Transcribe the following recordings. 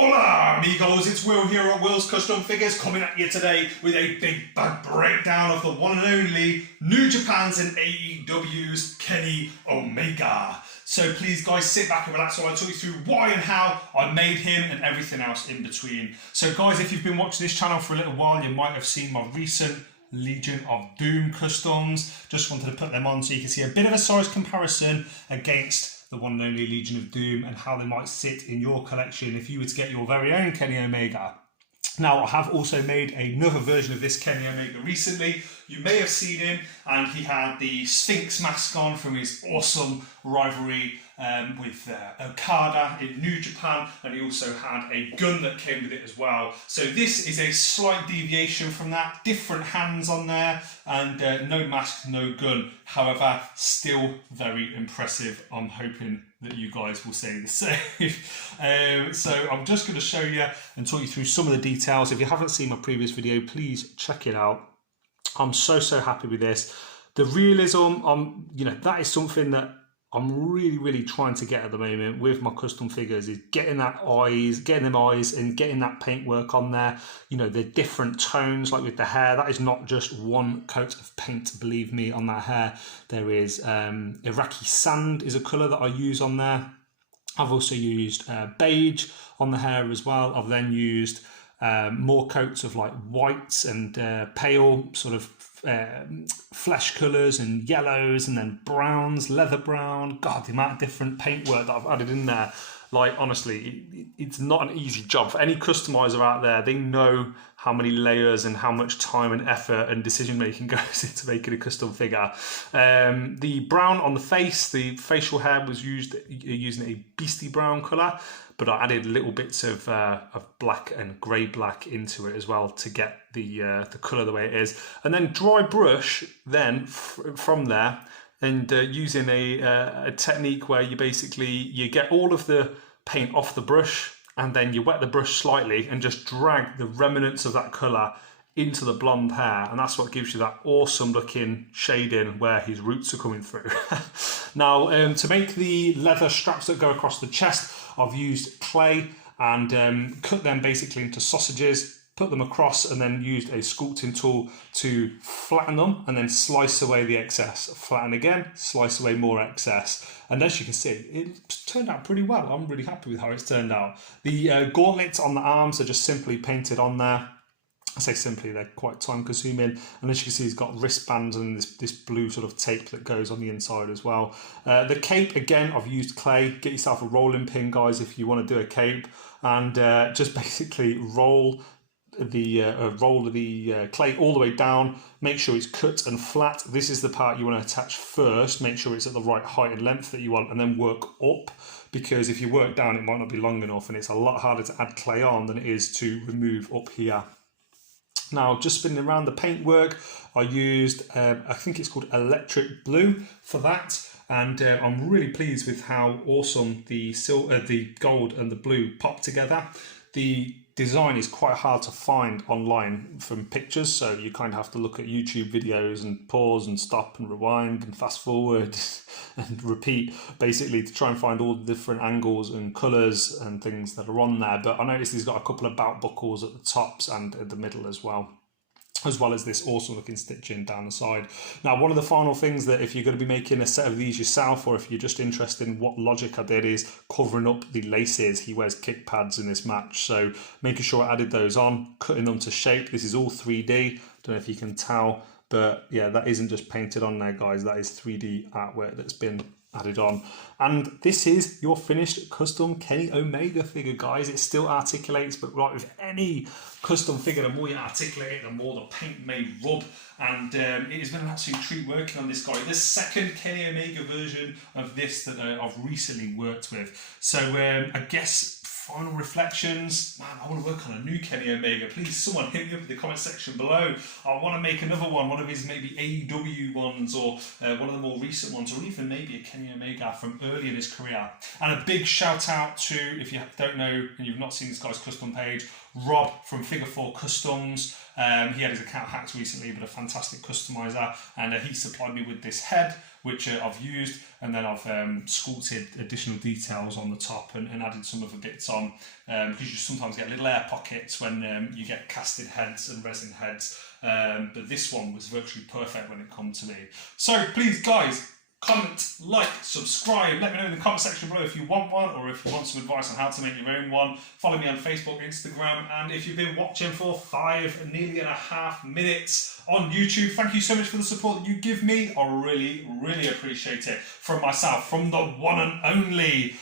Hola amigos, it's Will here at Will's Custom Figures, coming at you today with a big bad breakdown of the one and only New Japan's and AEW's Kenny Omega. So please guys, sit back and relax while I talk you through why and how I made him and everything else in between. So guys, if you've been watching this channel for a little while, you might have seen my recent Legion of Doom customs. Just wanted to put them on so you can see a bit of a size comparison against the one and only Legion of Doom and how they might sit in your collection if you were to get your very own Kenny Omega. Now, I have also made another version of this Kenny Omega recently. You may have seen him, and he had the Sphinx mask on from his awesome rivalry with Okada in New Japan, and he also had a gun that came with it as well. So this is a slight deviation from that, different hands on there, and no mask, no gun. However, still very impressive. I'm hoping that you guys will say the same. So I'm just going to show you and talk you through some of the details. If you haven't seen my previous video, please check it out. I'm so happy with this. The realism, that is something that I'm really trying to get at the moment with my custom figures, is getting them eyes and getting that paintwork on there. You know, the different tones, like with the hair, that is not just one coat of paint, believe me, on that hair. There is Iraqi sand is a colour that I use on there. I've also used beige on the hair as well. I've then used more coats of like whites and pale sort of flesh colours and yellows, and then browns, leather brown. God, the amount of different paintwork that I've added in there. Like, honestly, it's not an easy job. For any customizer out there, they know how many layers and how much time and effort and decision making goes into making a custom figure. The brown on the face, the facial hair was used using a beastie brown colour, but I added little bits of black and grey black into it as well to get the colour the way it is. And then dry brush then from there, and using a technique where you get all of the paint off the brush, and then you wet the brush slightly and just drag the remnants of that colour into the blonde hair, and that's what gives you that awesome looking shading where his roots are coming through. Now, to make the leather straps that go across the chest, I've used clay and cut them basically into sausages, put them across, and then used a sculpting tool to flatten them and then slice away the excess. Flatten again, slice away more excess. And as you can see, it turned out pretty well. I'm really happy with how it's turned out. The gauntlets on the arms are just simply painted on there. I say simply, they're quite time consuming. And as you can see, he's got wristbands and this blue sort of tape that goes on the inside as well. The cape, again, I've used clay. Get yourself a rolling pin, guys, if you want to do a cape. And just basically roll the clay all the way down. Make sure it's cut and flat. This is the part you want to attach first. Make sure it's at the right height and length that you want, and then work up, because if you work down it might not be long enough, and it's a lot harder to add clay on than it is to remove up here. Now, just spinning around the paintwork, I used I think it's called electric blue for that, and I'm really pleased with how awesome the gold and the blue pop together. The design is quite hard to find online from pictures, so you kind of have to look at YouTube videos and pause and stop and rewind and fast forward and repeat, basically, to try and find all the different angles and colours and things that are on there. But I noticed he's got a couple of bout buckles at the tops and at the middle as well as this awesome looking stitching down the side. Now, one of the final things that if you're going to be making a set of these yourself, or if you're just interested in what logic I did, is covering up the laces. He wears kick pads in this match, so making sure I added those on, cutting them to shape. This is all 3D, don't know if you can tell, but yeah, that isn't just painted on there, guys. That is 3D artwork that's been added on. And this is your finished custom Kenny Omega figure, guys. It still articulates, but like with any custom figure, the more you articulate it, the more the paint may rub. And it has been an absolute treat working on this guy. The second Kenny Omega version of this that I've recently worked with. So I guess final reflections. Man, I want to work on a new Kenny Omega. Please, someone hit me up in the comment section below. I want to make another one of his maybe AEW ones, or one of the more recent ones, or even maybe a Kenny Omega from early in his career. And a big shout out to, if you don't know and you've not seen this guy's custom page, Rob from Figure 4 Customs. He had his account hacked recently, but a fantastic customizer, and he supplied me with this head which I've used, and then I've sculpted additional details on the top and added some other bits on, because you sometimes get little air pockets when you get casted heads and resin heads, but this one was virtually perfect when it comes to me. So please guys, comment, like, subscribe, let me know in the comment section below if you want one or if you want some advice on how to make your own one. Follow me on Facebook, Instagram, and if you've been watching for nearly 5.5 minutes on YouTube, thank you so much for the support that you give me. I really, really appreciate it. From myself, from the one and only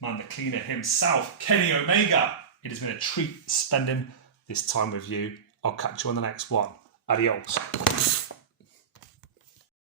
man, the cleaner himself, Kenny Omega. It has been a treat spending this time with you. I'll catch you on the next one. Adios.